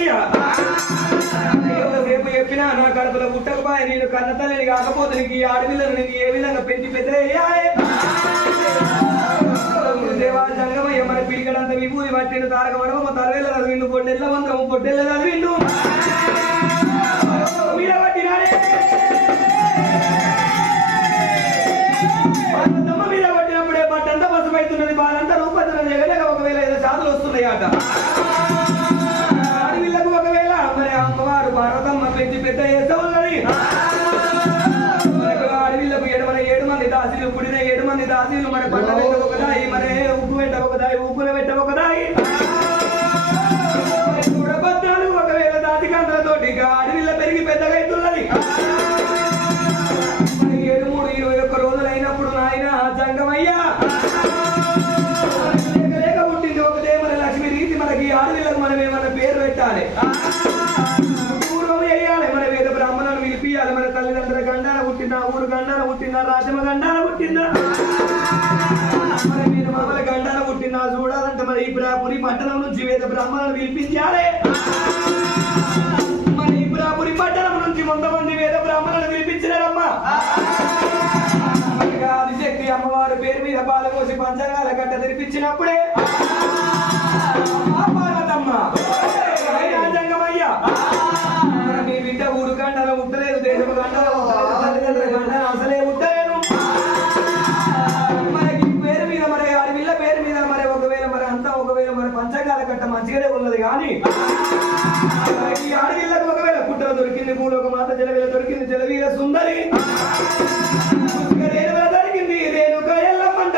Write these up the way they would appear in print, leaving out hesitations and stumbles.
జంగమయ్య రేపు చెప్పినా నా కడుపులో పుట్టకపోయా నేను కన్న తల్లిని కాకపోతే నీకు ఈ ఆడపిల్లను నేను ఏ విధంగా పెంచి పెద్ద దేవా జంగమయ్య మన పిడిగడంత విభూతి పట్టిన తారక మడమ తలవేళ్ళ చదివిండు పొట్టెళ్ళ మంత్రము పొట్టెళ్ళ చదివిండు మీద పట్టినాడే మీద పట్టినప్పుడే పట్టంతా పసుపైతున్నది బాలంతా రూపతున్నది ఎగలేక ఒకవేళ ఏదో సాధులు వస్తున్నాయట ఆడవిళ్ళకు ఒకవేళ మరి అమ్మవారు పార్వతమ్మ పెంచి పెద్ద చేస్తా ఉన్నది ఆడవిళ్ళకు 7 మంది దాసీలు పుడిన 7 మంది దాసీలు మన పంట పెట్ట ఒకదాయి మరి ఉప్పు పెట్ట ఒకదాయి ఉప్పుల పెట్ట ఒకదాయి చూడబద్దాలు ఒకవేళ దాసికాంతలతోటి ఆడవిళ్ళ పెరిగి పెద్దగా అవుతున్నది 7-3-21 రోజులు అయినప్పుడు నాయన జంగమయ్య లేక పుట్టింది ఒకటే మన లక్ష్మి రీతి మనకి ఆడవిళ్ళకు మనం ఏమన్నా పేరు పెట్టాలి పూర్వం వేయాలి మన వేద బ్రాహ్మణులను పిలిపియాలి మన తల్లిదండ్రుల గండాన పుట్టిందా ఊరు గండాన పుట్టిందా రాజమ గండాన పుట్టిందా మరి మీరు మమ్మల గండాన పుట్టిందా చూడాలంటే మరి ఈ పురి పట్టణం నుంచి వేద బ్రాహ్మణులను పిలిపించాలి మరి ఈ పురి పట్టణం నుంచి కొంతమంది వేద బ్రాహ్మణులను పిలిపించినారమ్మా ఆదిశక్తి అమ్మవారి పేరు మీద పాలు పోసి పంచంగాల గట్ట తెరిపించినప్పుడే పార్వతమ్మ జంగమయ్య మీ బిడ్డ ఊరు గంటల ఉట్టలేదు దేశము గంటల ఉట్టలేదు తల్లిదండ్రుల గంటల అసలే ఉట్టలేదు మనకి పేరు మీద మరి ఆడవిళ్ళ పేరు మీద మరి ఒకవేళ మరి అంతా ఒకవేళ మరి పంచంగాల గట్ట మంచిగానే ఉన్నది కానీ మనకి ఆడవిళ్ళకు ఒకవేళ పుట్టలు దొరికింది భూలోక మాత జలవీల దొరికింది జలవీల సుందరి దొరికింది రేణుక ఎల్లమ్మంట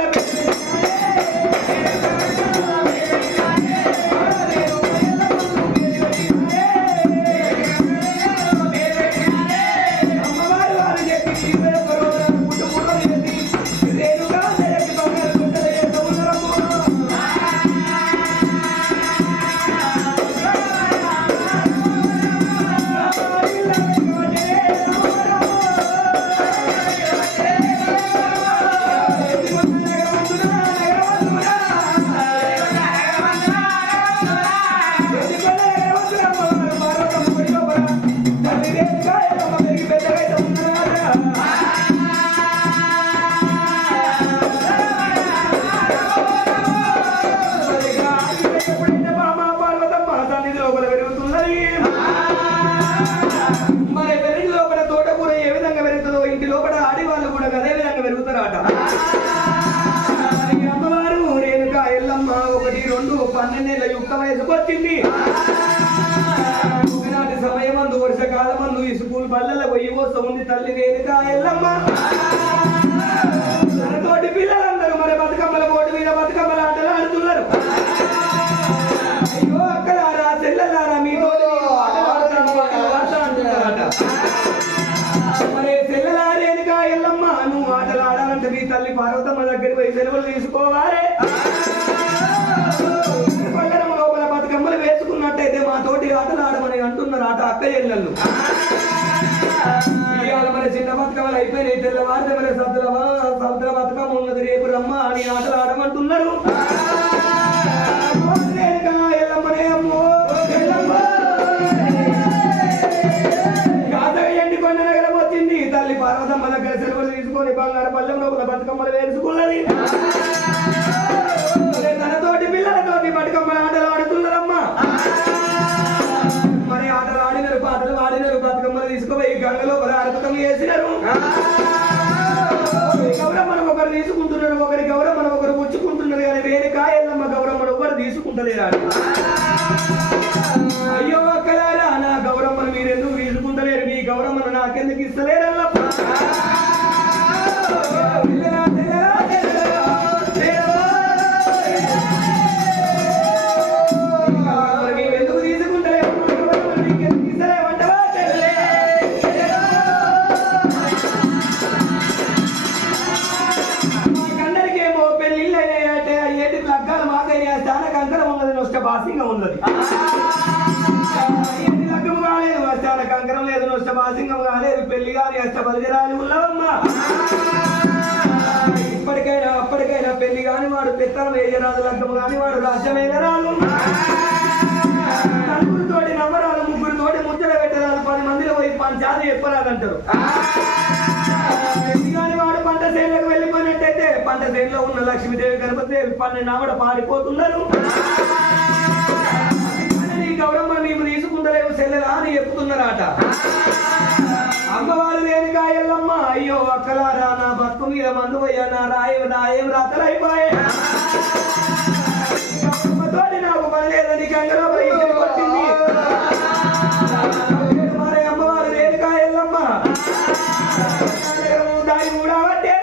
అమ్మవారు రేణుక ఎల్లమ్మ 1-2-12 యుక్త వయసుకు వచ్చింది ఒకనాటి సమయమందు వర్షకాలమందు ఈ స్కూల్ బల్లల పోయి వస్తుంది తల్లి రేణుక ఎల్లమ్మ తనతోటి పిల్లలందరూ మరి బతుకమ్మల బోటు మీద బతుకమ్మల ఆటలు ఆడుతున్నారు అయ్యో అక్కలారా చెల్లెలారా మీతోటి ఆటలు ఆడుతున్నారట మరి చెల్లెలా రేణుక ఎల్లమ్మ నువ్వు ఆటలు ఆడాలంటే మీ తల్లి పార్వతమ్మ దగ్గరికి పోయి సెలవులు తీసుకోవాలి లోపల బతుకమ్మలు వేసుకున్నట్టయితే మా తోటి ఆటలు ఆడమని అంటున్నారు ఆట అక్క చెల్లెళ్ళు ఇవాళ మన చిన్న బతుకమ్మలు అయిపోయినాయి తెల్లవారితే మరి సముద్ర బతుకమ్మ ఉన్నది రేపు రమ్మ అని ఆటలు ఆడమంటున్నారు ఎల్లమ్మనే అమ్మో ఎండికొండ నగరం వచ్చింది తల్లి పార్వతమ్మ దగ్గర సెలవులు తీసుకొని బంగారు పల్లెం లోపల బతుకమ్మలు వేసుకున్నది తనతోటి పిల్లలతోటి బతుకమ్మల ఆటలు ఆడుతున్నారమ్మా మరి ఆటలు ఆడినారు పాటలు ఆడినారు బతుకమ్మలు తీసుకుపోయి గంగ లోపల అద్భుతం చేసినారు గౌరమ్మను ఒకరు తీసుకుంటున్నారు ఒకరి గౌరమ్మను ఒకరు పుచ్చుకుంటున్నారు కానీ రేణుక ఎల్లమ్మ గౌరమ్మను ఒకరు తీసుకుంటలేరా అయ్యో అక్కలారా నా గౌరమ్మను మీరెందుకు తీసుకుంటలేరు మీ గౌరమ్మను నాకెందుకు ఇస్తలేరల్లా ఎందుకు తీసుకుంటలేరు కందరికేమో పెళ్ళిళ్ళు అంటే ఏటికి లగ్గాలు మాకైనా స్థానక అంకరం ఉన్నది నొష్ట బాసింగా ఉన్నది లగ్గము కాలేదు స్థానక అంకరం లేదు నొష్ట బాసింగం కాలేదు పెళ్లి కాని అష్ట బలిజరాలు ఉన్నవమ్మా ఇప్పటికైనా అప్పటికైనా పెళ్లి కాని వాడు పెత్తనం వేయరాదు లగ్గము కాని వాడు రాజ్యం వేయరాదు నలుగురితోటి నవ్వరాదు చెప్పరాదంటారు. ఎందుకని వాడు పంట చేనులకు వెళ్ళిపోయినట్టయితే పంట చేనులో ఉన్న లక్ష్మీదేవి గణపతిదేవి 12 ఆవిడ పారిపోతున్నారు. ఈ గౌరమ్మ మేము తీసుకుంటలేము చెల్లెలా అని చెప్తున్నారట. అమ్మవారు రేణుకా ఎల్లమ్మ అయ్యో అక్కలారా నా బతుకు మీద మందు పోయా నా రాయం రాతలైపోయా తోటి నాకు పని లేదని గంగలో కొట్టింది. మరి అమ్మవారు రేణుకా ఎల్లమ్మ దాని కూడా పట్టే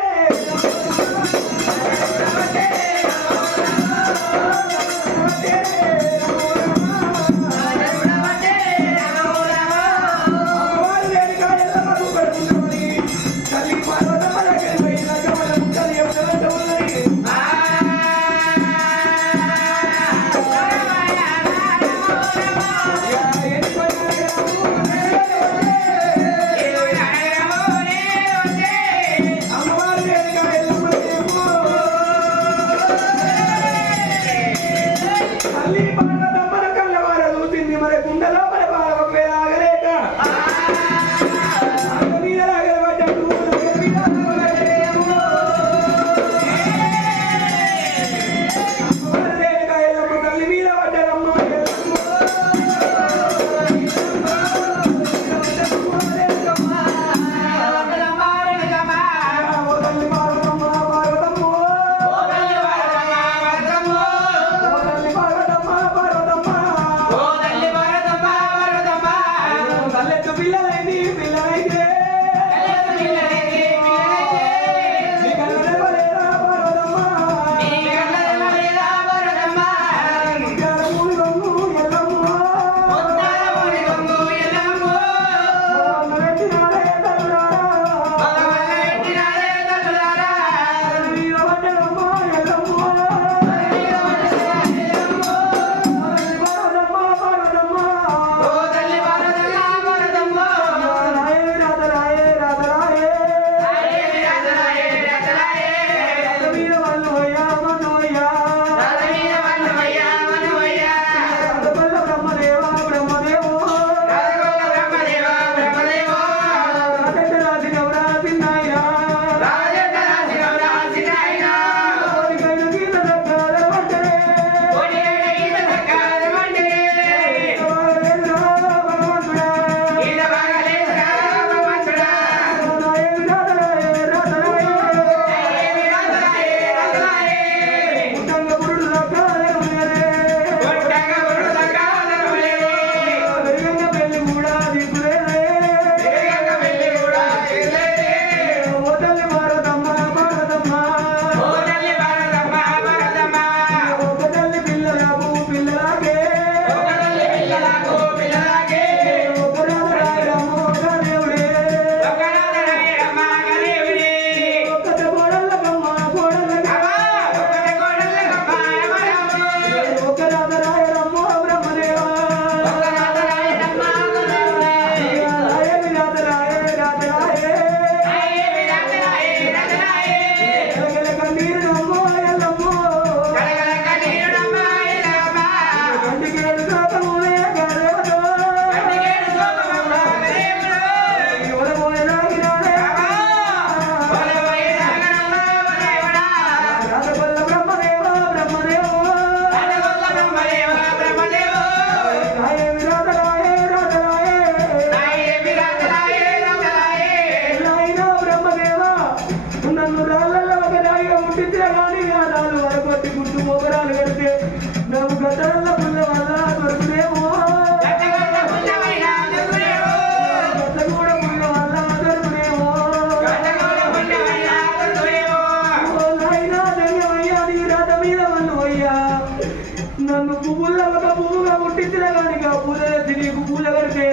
నన్ను పువ్వుల్లో ఒక పువ్వుగా పుట్టించిన కానీ పూజ చేసి నీకు పూజ కడితే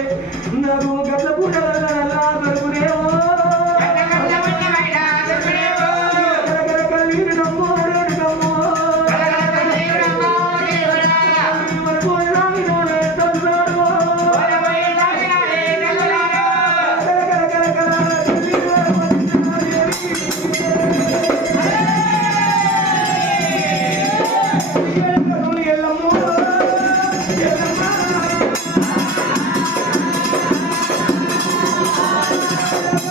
నాకు గట్ల పూజ అలా దొరుకునేమో రాజా